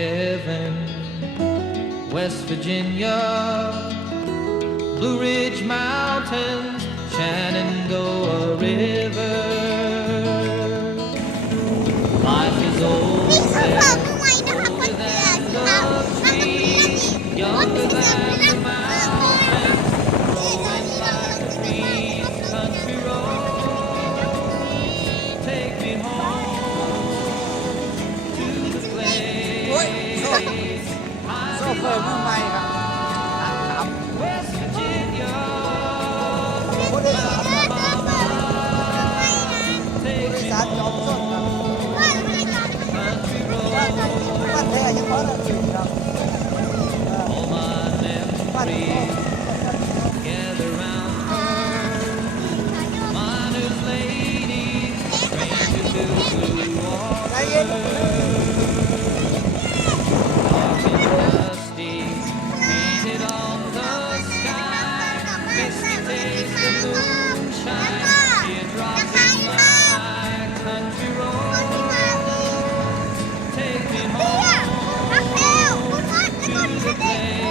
heaven. West Virginia, Blue Ridge Mountains, Shenandoah River. Life is old นี่คือ there, ของทำไมนะคะเพื่อนๆค่ะนั่งตรงนี้นั่งอีก younger than the นั่ง mountains, นี่ตอนนี้เรากำลังจะไปไหว้นะครับ country road. Take me home to the place โซเฟอร์มือใหม่ครับครับ West Virginia. ผู้โดยสาร Take ผู้โด me ยสารจอมส้นครับ country road. บ้านแท้ยังพอเราถึงครับ All my บ้าน memories gather round her. Miner's ladies, stranger to blue ใจ water. เย็น Dark and dusty, painted on the sky. Misty taste of moonshine, teardrops in my country road. Take me home to the place